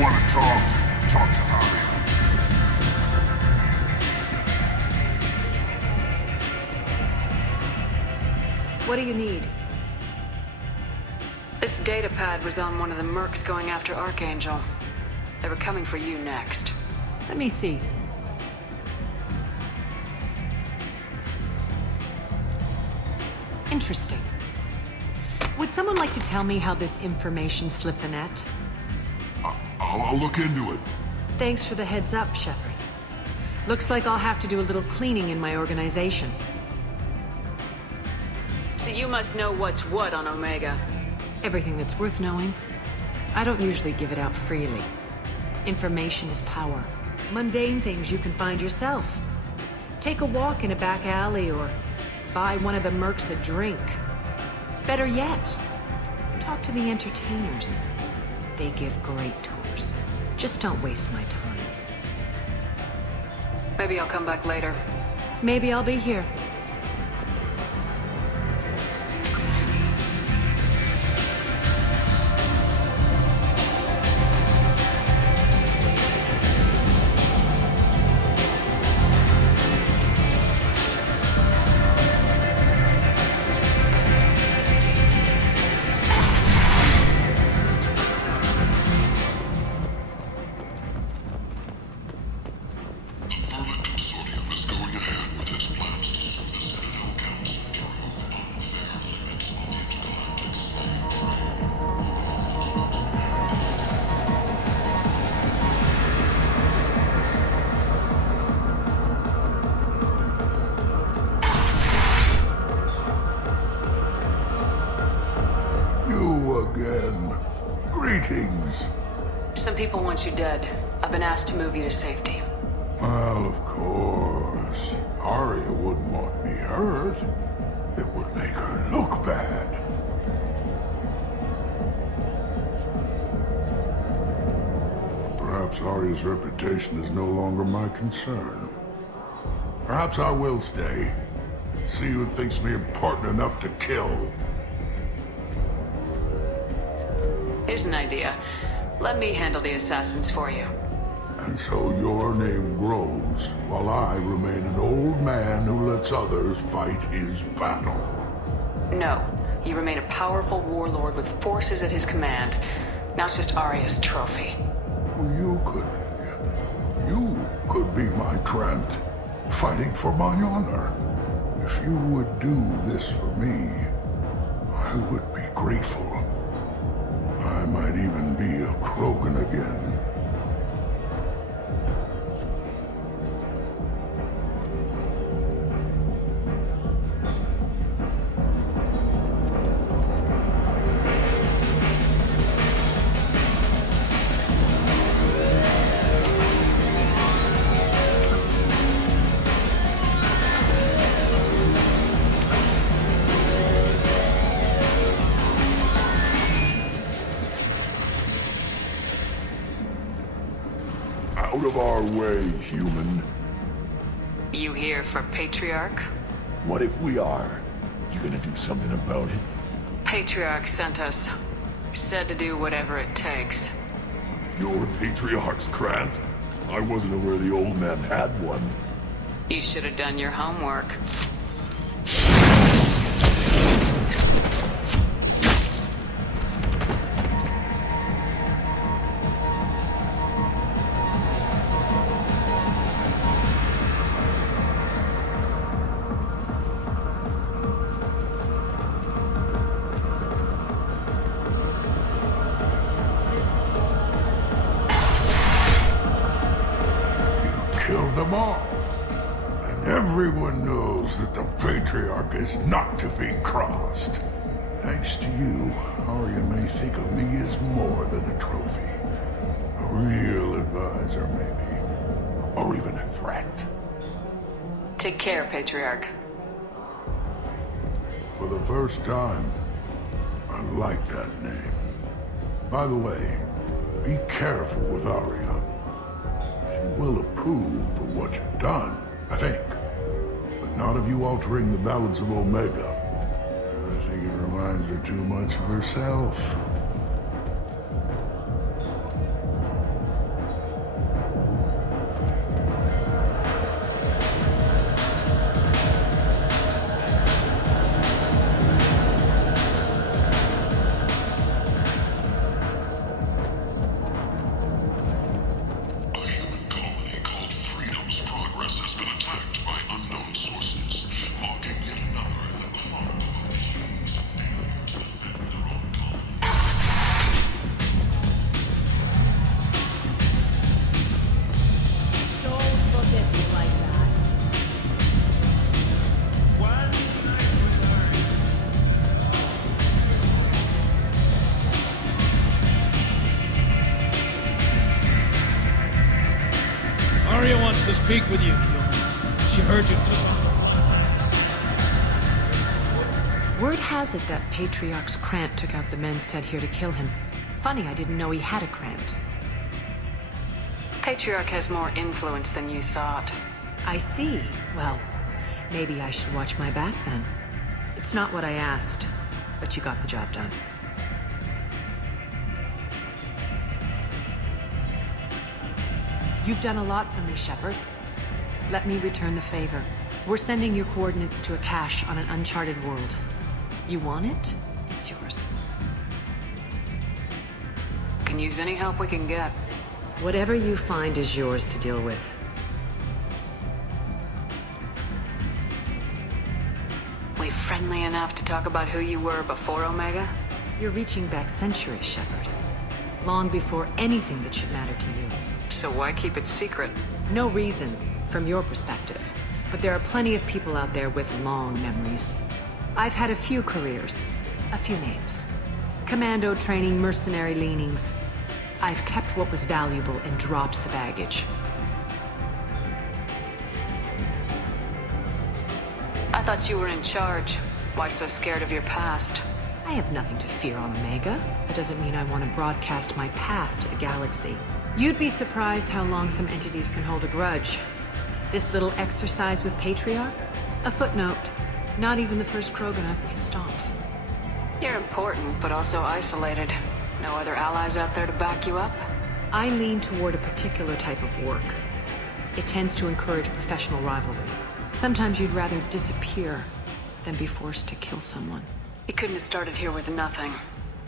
want to talk to Aria. What do you need? This data pad was on one of the mercs going after Archangel. They were coming for you next. Let me see. Interesting. Would someone like to tell me how this information slipped the net? I'll look into it. Thanks for the heads up, Shepard. Looks like I'll have to do a little cleaning in my organization. So you must know what's what on Omega. Everything that's worth knowing. I don't usually give it out freely. Information is power. Mundane things you can find yourself. Take a walk in a back alley or buy one of the mercs a drink. Better yet, talk to the entertainers. They give great tours. Just don't waste my time. Maybe I'll come back later. Maybe I'll be here. Greetings. Some people want you dead. I've been asked to move you to safety. Well, of course. Aria wouldn't want me hurt. It would make her look bad. Perhaps Aria's reputation is no longer my concern. Perhaps I will stay. See who thinks me important enough to kill. Here's an idea. Let me handle the assassins for you. And so your name grows, while I remain an old man who lets others fight his battle. No. You remain a powerful warlord with forces at his command. Now it's just Aria's trophy. Well, you could be my Trent, fighting for my honor. If you would do this for me, I would be grateful. I might even be a Krogan again. Out of our way, human. You here for Patriarch? What if we are? You gonna do something about it? Patriarch sent us. Said to do whatever it takes. You're Patriarch's Grant? I wasn't aware the old man had one. You should have done your homework. Killed them all. And everyone knows that the Patriarch is not to be crossed. Thanks to you, Aria may think of me as more than a trophy. A real advisor, maybe. Or even a threat. Take care, Patriarch. For the first time, I like that name. By the way, be careful with Aria. She will approve of what you've done, I think. But not of you altering the balance of Omega. I think it reminds her too much of herself. to speak with you, human. She heard you too. Word has it that Patriarch's Krant took out the men sent here to kill him. Funny, I didn't know he had a Krant. Patriarch has more influence than you thought. I see. Well, maybe I should watch my back then. It's not what I asked, but you got the job done. You've done a lot for me, Shepard. Let me return the favor. We're sending your coordinates to a cache on an uncharted world. You want it? It's yours. Can use any help we can get. Whatever you find is yours to deal with. We friendly enough to talk about who you were before Omega? You're reaching back centuries, Shepard. Long before anything that should matter to you. So why keep it secret? No reason, from your perspective. But there are plenty of people out there with long memories. I've had a few careers, a few names. Commando training, mercenary leanings. I've kept what was valuable and dropped the baggage. I thought you were in charge. Why so scared of your past? I have nothing to fear on Omega. That doesn't mean I want to broadcast my past to the galaxy. You'd be surprised how long some entities can hold a grudge. This little exercise with Patriarch? A footnote. Not even the first Krogan I've pissed off. You're important, but also isolated. No other allies out there to back you up? I lean toward a particular type of work. It tends to encourage professional rivalry. Sometimes you'd rather disappear than be forced to kill someone. You couldn't have started here with nothing.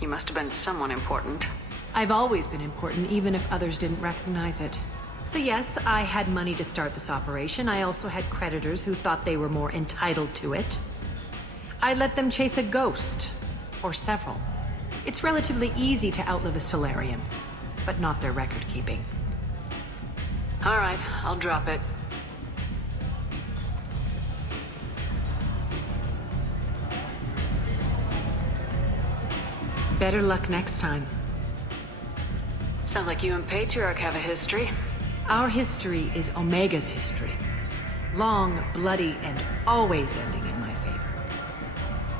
You must have been someone important. I've always been important, even if others didn't recognize it. So yes, I had money to start this operation. I also had creditors who thought they were more entitled to it. I let them chase a ghost, or several. It's relatively easy to outlive a Solarian, but not their record-keeping. All right, I'll drop it. Better luck next time. Sounds like you and Patriarch have a history. Our history is Omega's history. Long, bloody, and always ending in my favor.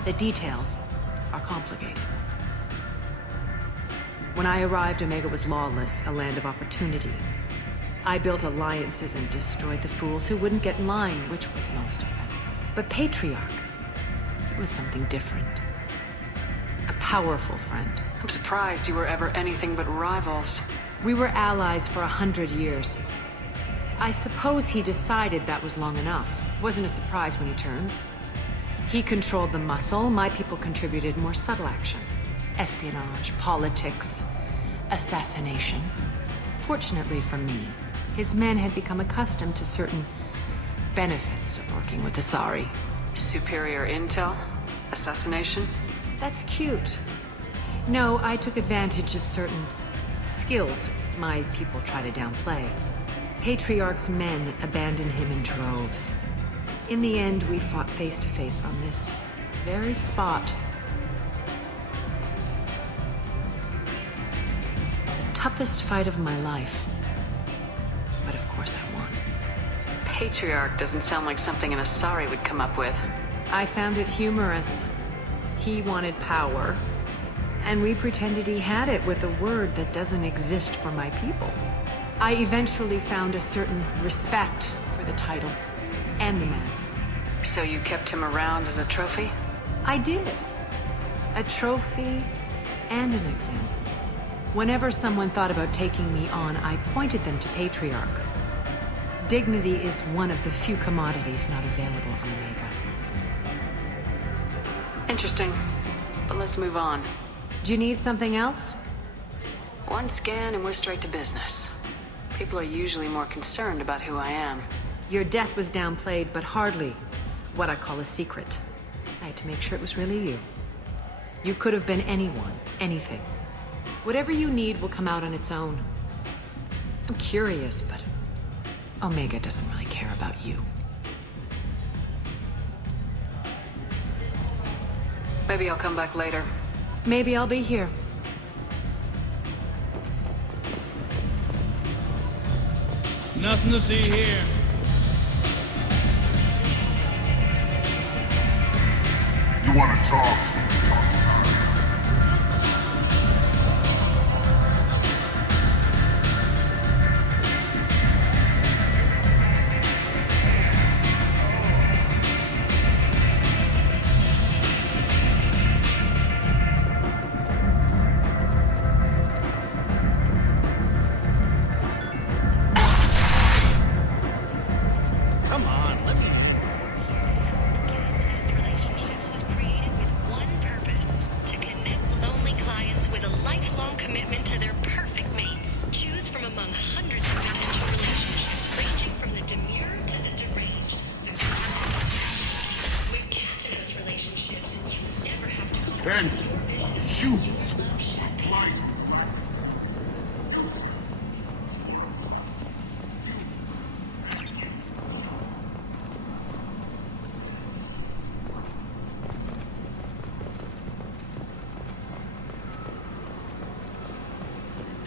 The details are complicated. When I arrived, Omega was lawless, a land of opportunity. I built alliances and destroyed the fools who wouldn't get in line, which was most of them. But Patriarch, it was something different. A powerful friend. I'm surprised you were ever anything but rivals. We were allies for 100 years. I suppose he decided that was long enough. Wasn't a surprise when he turned. He controlled the muscle, my people contributed more subtle action. Espionage, politics, assassination. Fortunately for me, his men had become accustomed to certain benefits of working with Asari. Superior intel? Assassination? That's cute. No, I took advantage of certain skills my people try to downplay. Patriarch's men abandoned him in droves. In the end, we fought face to face on this very spot. The toughest fight of my life. But of course I won. Patriarch doesn't sound like something an Asari would come up with. I found it humorous. He wanted power, and we pretended he had it with a word that doesn't exist for my people. I eventually found a certain respect for the title and the man. So you kept him around as a trophy? I did. A trophy and an example. Whenever someone thought about taking me on, I pointed them to Patriarch. Dignity is one of the few commodities not available on Omega. Interesting. But let's move on. Do you need something else? One scan and we're straight to business. People are usually more concerned about who I am. Your death was downplayed, but hardly what I call a secret. I had to make sure it was really you. You could have been anyone, anything. Whatever you need will come out on its own. I'm curious, but Omega doesn't really care about you. Maybe I'll come back later. Maybe I'll be here. Nothing to see here. You want to talk? Come on, let me. Relationships was created with one purpose: to connect lonely clients with a lifelong commitment to their perfect mates. Choose from among hundreds of potential relationships, ranging from the demure to the deranged. With Canada's relationships, you never have to compromise your vision of Shoot! love, Shepard.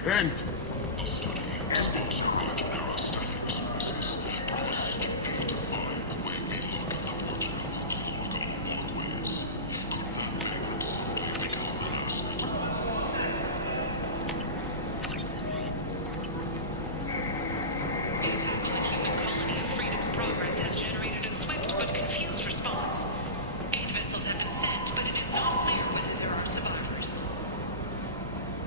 Kent! Progress has generated a swift but confused response. 8 vessels have been sent, but it is not clear whether there are survivors.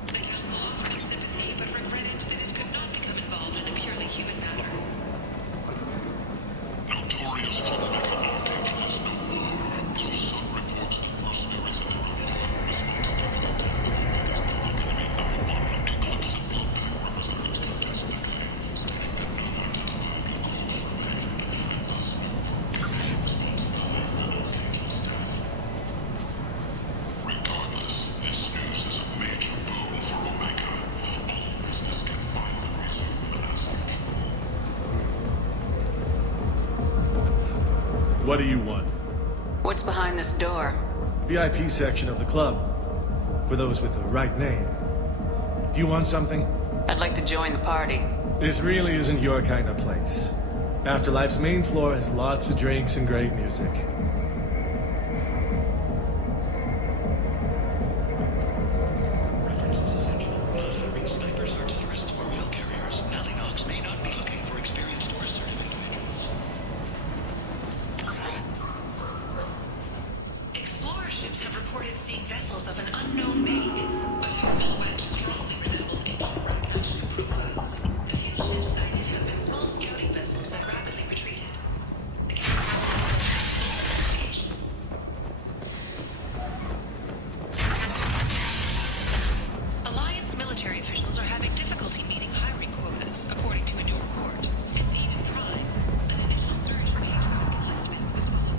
The Council offered its sympathy, but regretted that it could not become involved in a purely human matter. Notorious troublemaker Archangel is no more. Though some reports that mercenaries and everyone responsible for the death of enemy 9-1 Eclipse and Bloodbath representatives contest the claims. Regardless, this news is a major boon for Omega. All business can finally resume as usual. What do you want? What's behind this door? VIP section of the club. For those with the right name. Do you want something? I'd like to join the party. This really isn't your kind of place. Afterlife's main floor has lots of drinks and great music. Snipers, artillerists, or mail carriers. Alleynogs may not be looking for experienced or assertive individuals. Explorer ships have reported seeing vessels of an unknown make, but whose silhouette strongly resembles ancient Romulan profiles. The few ships sighted have been small scouting vessels that rapidly retreated. The Council investigation. Alliance military officials are having difficulty meeting hiring quotas, according to a new report. Since Eve of Prime, an initial surge in Patriarch estimates was followed.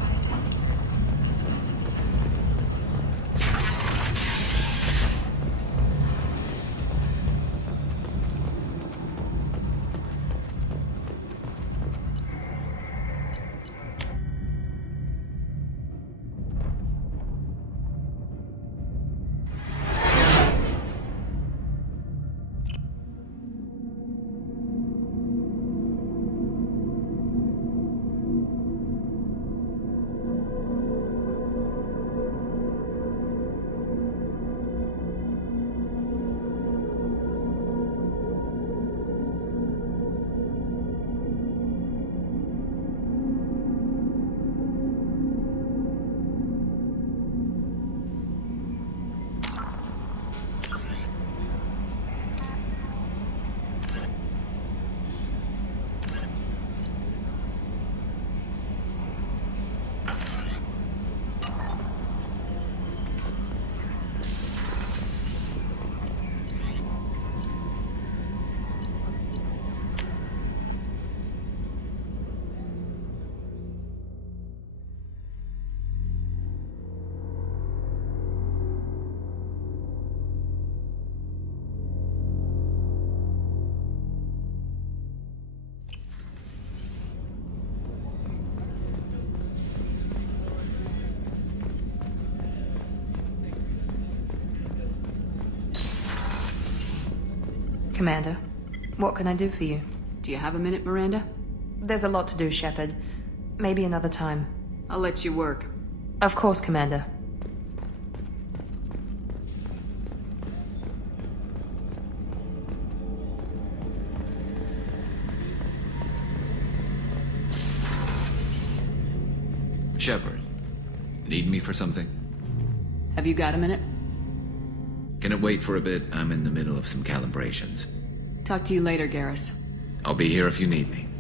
Commander, what can I do for you? Do Do you have a minute, Miranda? There's a lot to do, Shepard. Maybe another time. I'll let you work. Of course, Commander. Shepard, need me for something? Have you got a minute? Can it wait for a bit? I'm in the middle of some calibrations. Talk to you later, Garrus. I'll be here if you need me.